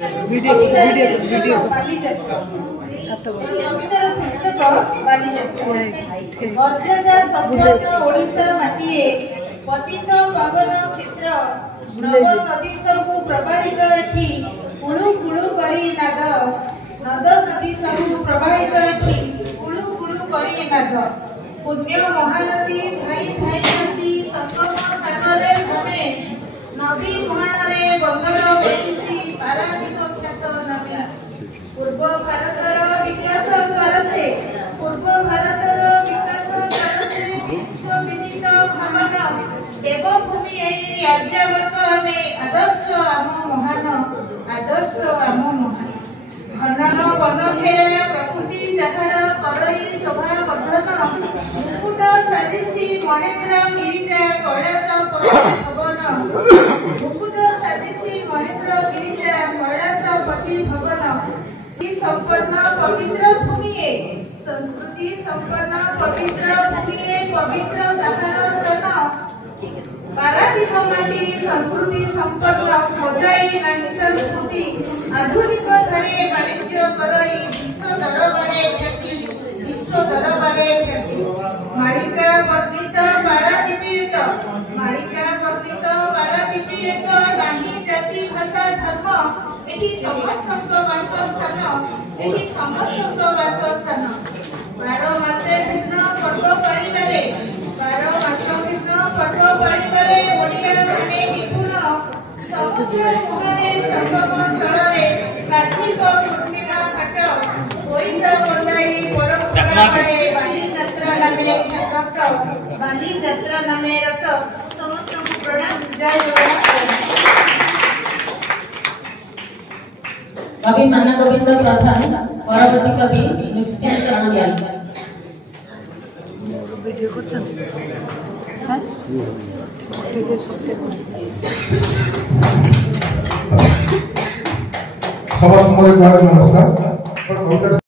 Video video हाथ मर्यादा संपन्न ओडिशा माटिए पतित पावन क्षेत्र नव नदी सबु प्रवाहित एठी कुळु कुळु करी नाद नद नदी सबु प्रवाहित एठी कुळु कुळु करी नाद पुण्य महानदी धाई धाई आसी संगम सागरे भमे नदी मुहाण रे बंदर बसिछि पारादीप ख्यात नदी पूर्व भारतर विकास तरसे पूर्व भारतर विकास तरसे विश्व विदित भवन देवभूमि एई आर्यावर्त में आदर्श आम महान आदर्श आम महान घनन वन घेरा प्रकृति जाहार करई शोभा वर्धन मुकुट साजिछि महेंद्र गिरिजा कैलास भवन मुकुट साजिछि महेंद्र गिरिजा कैलासपति भवन श्री संपन्न पवित्र भूमि संस्कृति संपन्न पवित्र भूमि पवित्र सागर स्थान पारादीप माटी संस्कृति संपन्न खोजाई नहीं संस्कृति आधुनिक धारे वाणिज्य करई विश्व दरबारे ख्याति विश्व दरबारे ख्याति मालिका वर्णित पारादीपीत मालिका वर्णित पारादीपीत नाही जाति भाषा धर्म एठी समस्त वासस्थान एठी समस्त वासस्थान 12 मासे भिन्न पर्व पाळिबारे 12 मास भिन्न पर्व पाळिबारे ओडिया माने निपुण समुद्र मुहाणे संगम स्थଳରେ कार्तिक पूर्णिमा घाट ओइद बंदाई परंपरा पड़े बाली यात्रा नामे ख्यात बाली यात्रा नामे रट समस्त प्रणाम जय जगन्नाथ। कवि मान गोविंद प्रधान परवर्ती कवि नृसिंह चरण ज्ञानी वीडियो करछन हां वीडियो सत्य समस्त नमस्कार।